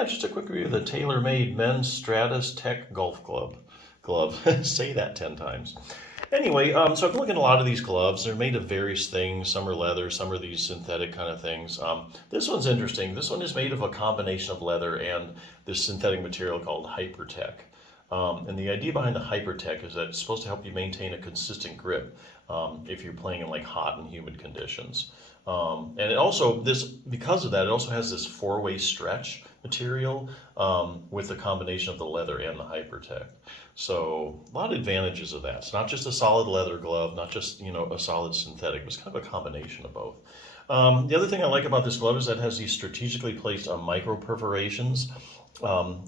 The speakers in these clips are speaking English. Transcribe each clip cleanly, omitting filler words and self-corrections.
Yeah, just a quick review of the TaylorMade Men's Stratus Tech Golf Glove. Say that 10 times. Anyway, so I've been looking at a lot of these gloves. They're made of various things. Some are leather, some are these synthetic kind of things. This one's interesting. This one is made of a combination of leather and this synthetic material called Hypertech. And the idea behind the Hypertech is that it's supposed to help you maintain a consistent grip if you're playing in like hot and humid conditions. And it also, because of that, it also has this four-way stretch material with the combination of the leather and the Hypertech. So a lot of advantages of that. It's not just a solid leather glove, not just, a solid synthetic, it's kind of a combination of both. The other thing I like about this glove is that it has these strategically placed micro perforations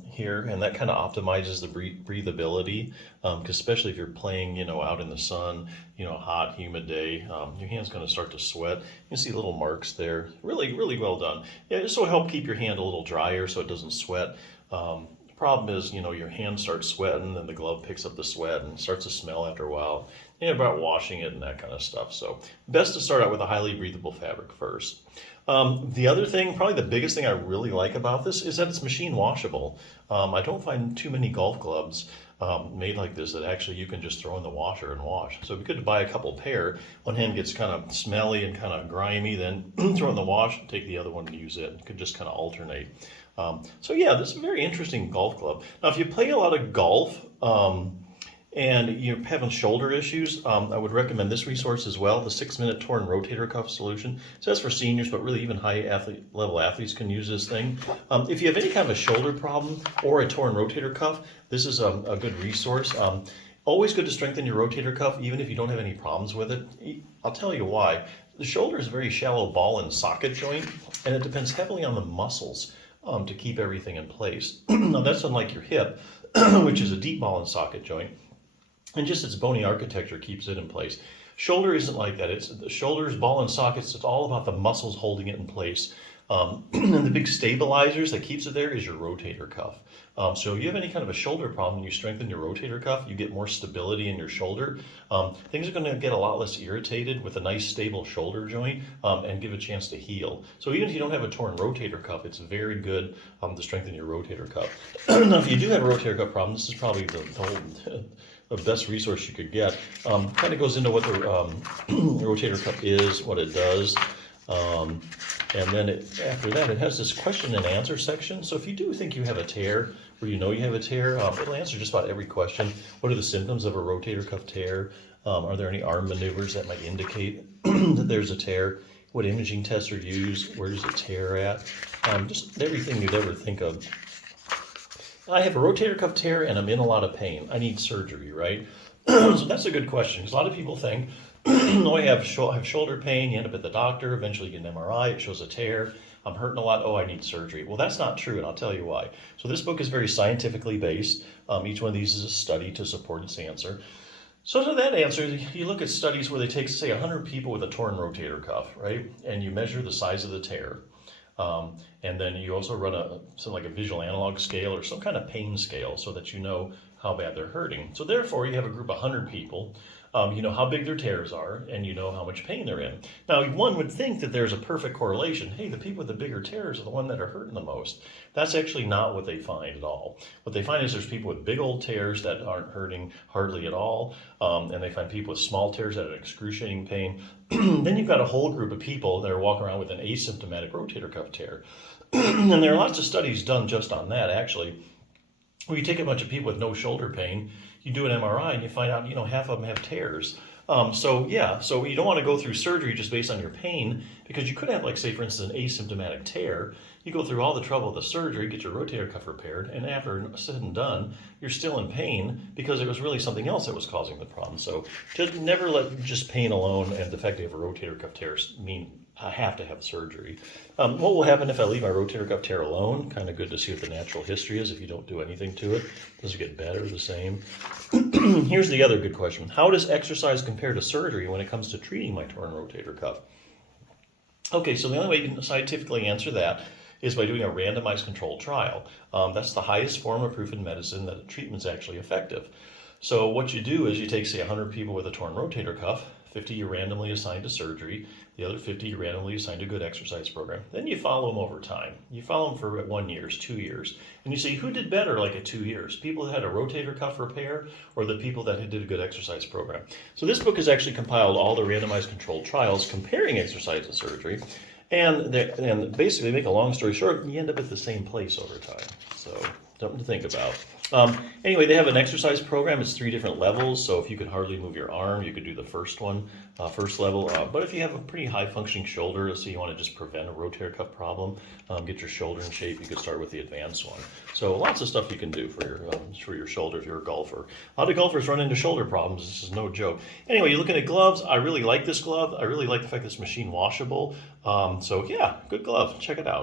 here, and that kind of optimizes the breathability, because especially if you're playing, out in the sun, hot, humid day, your hand's going to start to sweat. You can see little marks there. Really, really well done. Yeah, this will help keep your hand a little drier so it doesn't sweat. The problem is, your hand starts sweating and the glove picks up the sweat and starts to smell after a while. About washing it and that kind of stuff. So best to start out with a highly breathable fabric first. The other thing, probably the biggest thing I really like about this is that it's machine washable. I don't find too many golf gloves made like this that actually you can just throw in the washer and wash. So if you could buy a couple pair, one hand gets kind of smelly and kind of grimy, then throw in the wash, take the other one and use it. You could just kind of alternate. So yeah, this is a very interesting golf glove. Now if you play a lot of golf, and you're having shoulder issues, I would recommend this resource as well, the 6-minute torn rotator cuff solution. It says for seniors, but really even high level athletes can use this thing. If you have any kind of a shoulder problem or a torn rotator cuff, this is a good resource. Always good to strengthen your rotator cuff, even if you don't have any problems with it. I'll tell you why. The shoulder is a very shallow ball and socket joint, and it depends heavily on the muscles to keep everything in place. Now that's unlike your hip, which is a deep ball and socket joint. And just its bony architecture keeps it in place. Shoulder isn't like that. It's the shoulders, ball and sockets. It's all about the muscles holding it in place. And the big stabilizers that keeps it there is your rotator cuff. So if you have any kind of a shoulder problem, you strengthen your rotator cuff, you get more stability in your shoulder. Things are going to get a lot less irritated with a nice stable shoulder joint and give a chance to heal. So even if you don't have a torn rotator cuff, it's very good to strengthen your rotator cuff. Now, if you do have a rotator cuff problem, this is probably the best resource you could get. Kind of goes into what the rotator cuff is, what it does. And then after that, it has this question and answer section. So if you do think you have a tear, or you have a tear, it'll answer just about every question. What are the symptoms of a rotator cuff tear? Are there any arm maneuvers that might indicate that there's a tear? What imaging tests are used? Where does it tear at? Just everything you'd ever think of. I have a rotator cuff tear and I'm in a lot of pain. I need surgery, right? So that's a good question, because a lot of people think, oh, I have shoulder pain, you end up at the doctor, eventually you get an MRI, it shows a tear, I'm hurting a lot, oh, I need surgery. Well, that's not true, and I'll tell you why. So this book is very scientifically based. Each one of these is a study to support its answer. So to that answer, you look at studies where they take, say, 100 people with a torn rotator cuff, right? And you measure the size of the tear. And then you also run something like a visual analog scale or some kind of pain scale so that you know how bad they're hurting. So therefore, you have a group of 100 people. You know how big their tears are, and you know how much pain they're in. Now, one would think that there's a perfect correlation. Hey, the people with the bigger tears are the ones that are hurting the most. That's actually not what they find at all. What they find is there's people with big old tears that aren't hurting hardly at all, and they find people with small tears that are in excruciating pain. Then you've got a whole group of people that are walking around with an asymptomatic rotator cuff tear. And there are lots of studies done just on that, actually. Where you take a bunch of people with no shoulder pain, you do an MRI, and you find out, half of them have tears. So you don't want to go through surgery just based on your pain, because you could have, like, say, for instance, an asymptomatic tear. You go through all the trouble of the surgery, get your rotator cuff repaired, and after said and done, you're still in pain because it was really something else that was causing the problem. So just never let just pain alone and the fact that you have a rotator cuff tear mean I have to have surgery. What will happen if I leave my rotator cuff tear alone? Kind of good to see what the natural history is if you don't do anything to it. Does it get better, the same? Here's the other good question. How does exercise compare to surgery when it comes to treating my torn rotator cuff? Okay, so the only way you can scientifically answer that is by doing a randomized controlled trial. That's the highest form of proof in medicine that a treatment's actually effective. So what you do is you take, say, 100 people with a torn rotator cuff, 50 you randomly assign to surgery, the other 50 you randomly assign to a good exercise program. Then you follow them over time. You follow them for 1 year, 2 years, and you see who did better like at 2 years. People that had a rotator cuff repair or the people that did a good exercise program. So this book has actually compiled all the randomized controlled trials comparing exercise and surgery. And basically, make a long story short, you end up at the same place over time. So something to think about. Anyway, they have an exercise program. It's 3 different levels. So if you can hardly move your arm, you could do the first one, first level. But if you have a pretty high functioning shoulder, let's say you want to just prevent a rotator cuff problem, get your shoulder in shape, you could start with the advanced one. So lots of stuff you can do for your shoulder if you're a golfer. A lot of golfers run into shoulder problems. This is no joke. Anyway, you're looking at gloves. I really like this glove. I really like the fact that it's machine washable. So yeah, good glove. Check it out.